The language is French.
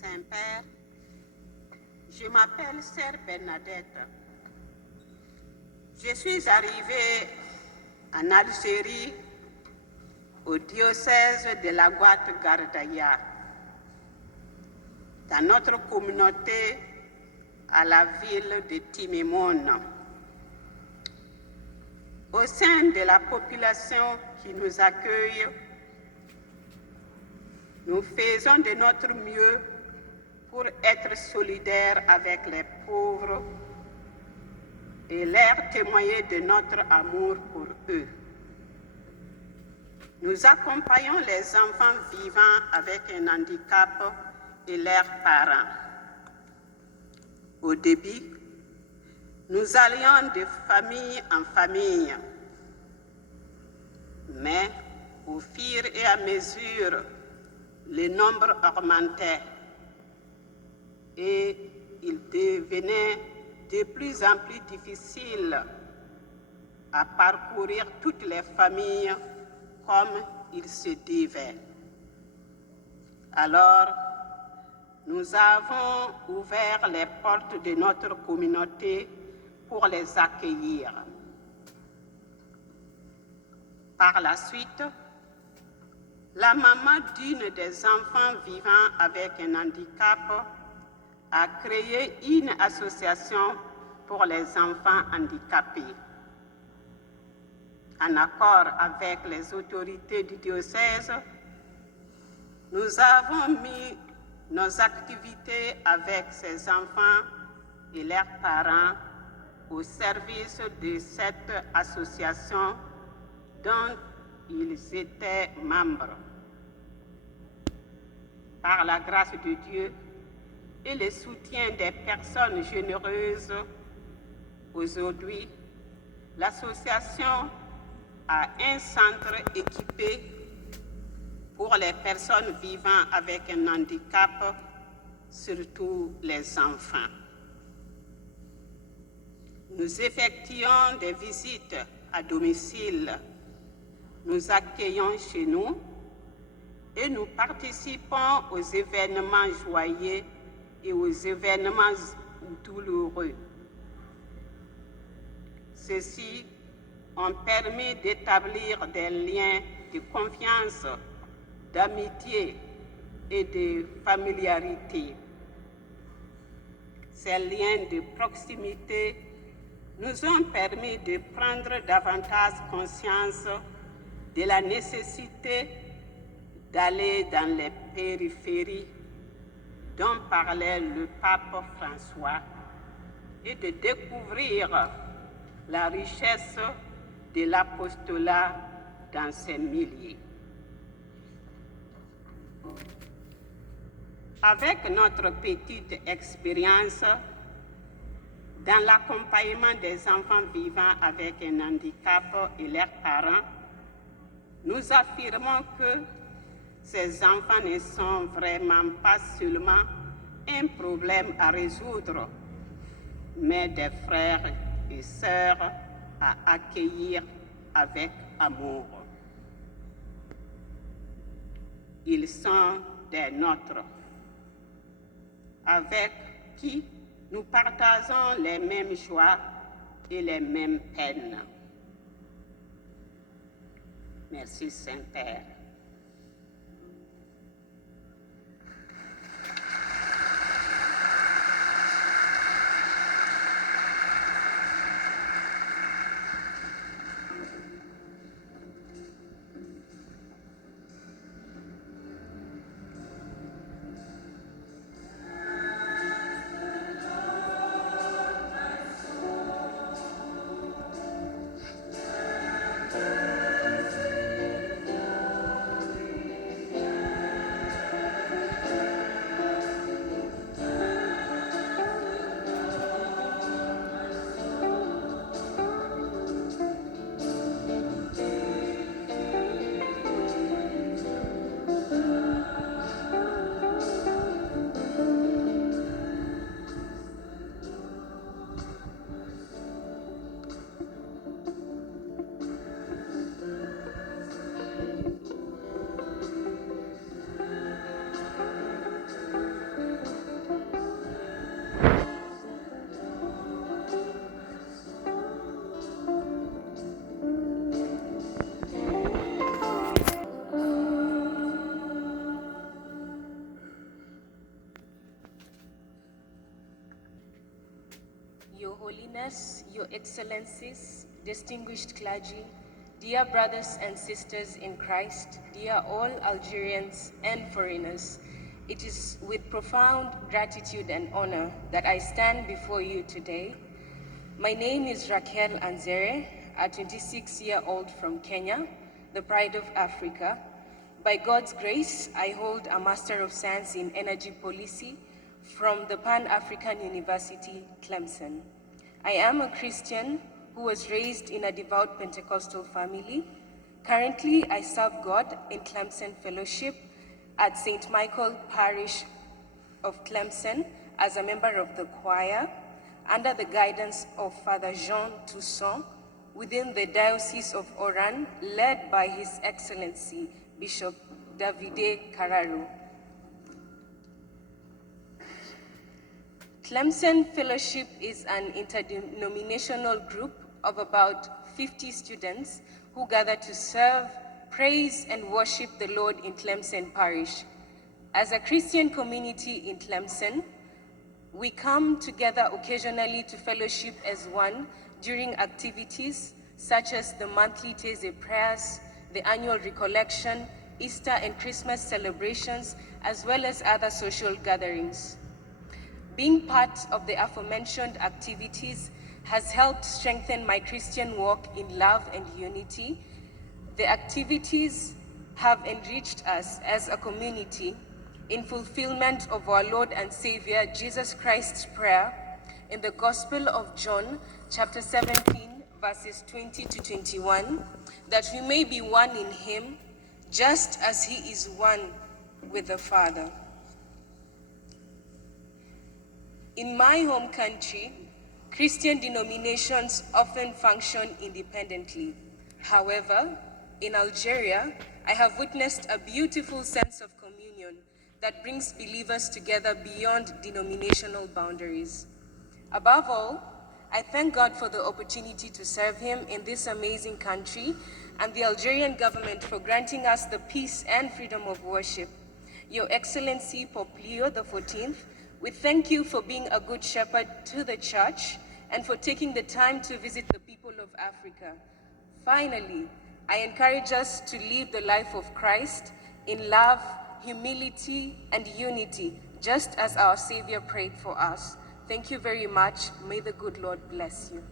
Saint-Père, je m'appelle Sœur Bernadette. Je suis arrivée en Algérie, au diocèse de la Ouattara, dans notre communauté à la ville de Timimoun. Au sein de la population qui nous accueille, nous faisons de notre mieux pour être solidaires avec les pauvres et leur témoigner de notre amour pour eux. Nous accompagnons les enfants vivant avec un handicap et leurs parents. Au début, nous allions de famille en famille, mais au fur et à mesure, le nombre augmentait et il devenait de plus en plus difficile à parcourir toutes les familles comme il se devait. Alors, nous avons ouvert les portes de notre communauté pour les accueillir. Par la suite, la maman d'une des enfants vivant avec un handicap a créé une association pour les enfants handicapés. En accord avec les autorités du diocèse, nous avons mis nos activités avec ces enfants et leurs parents au service de cette association dont ils étaient membres. Par la grâce de Dieu et le soutien des personnes généreuses, aujourd'hui, l'association a un centre équipé pour les personnes vivant avec un handicap, surtout les enfants. Nous effectuons des visites à domicile, nous accueillons chez nous et nous participons aux événements joyeux et aux événements douloureux. Ceux-ci ont permis d'établir des liens de confiance, d'amitié et de familiarité. Ces liens de proximité nous ont permis de prendre davantage conscience de la nécessité d'aller dans les périphéries dont parlait le pape François et de découvrir la richesse de l'apostolat dans ces milieux. Avec notre petite expérience dans l'accompagnement des enfants vivant avec un handicap et leurs parents, nous affirmons que ces enfants ne sont vraiment pas seulement un problème à résoudre, mais des frères et sœurs à accueillir avec amour. Ils sont des nôtres, avec qui nous partageons les mêmes joies et les mêmes peines. Merci Saint-Père. Your Holiness, Your Excellencies, distinguished clergy, dear brothers and sisters in Christ, dear all Algerians and foreigners, it is with profound gratitude and honor that I stand before you today. My name is Raquel Anzere, a 26-year-old from Kenya, the pride of Africa. By God's grace, I hold a Master of Science in Energy Policy from the Pan-African University, Tlemcen. I am a Christian who was raised in a devout Pentecostal family. Currently, I serve God in Tlemcen Fellowship at St. Michael Parish of Tlemcen as a member of the choir under the guidance of Father Jean Toussaint within the Diocese of Oran, led by His Excellency Bishop Davide Carraro. Tlemcen Fellowship is an interdenominational group of about 50 students who gather to serve, praise, and worship the Lord in Tlemcen Parish. As a Christian community in Tlemcen, we come together occasionally to fellowship as one during activities such as the monthly Teze prayers, the annual recollection, Easter and Christmas celebrations, as well as other social gatherings. Being part of the aforementioned activities has helped strengthen my Christian walk in love and unity. The activities have enriched us as a community in fulfillment of our Lord and Savior Jesus Christ's prayer in the Gospel of John, chapter 17, verses 20 to 21, that we may be one in Him, just as He is one with the Father. In my home country, Christian denominations often function independently. However, in Algeria, I have witnessed a beautiful sense of communion that brings believers together beyond denominational boundaries. Above all, I thank God for the opportunity to serve Him in this amazing country and the Algerian government for granting us the peace and freedom of worship. Your Excellency Pope Leo XIV, we thank you for being a good shepherd to the Church and for taking the time to visit the people of Africa. Finally, I encourage us to live the life of Christ in love, humility, and unity, just as our Savior prayed for us. Thank you very much. May the good Lord bless you.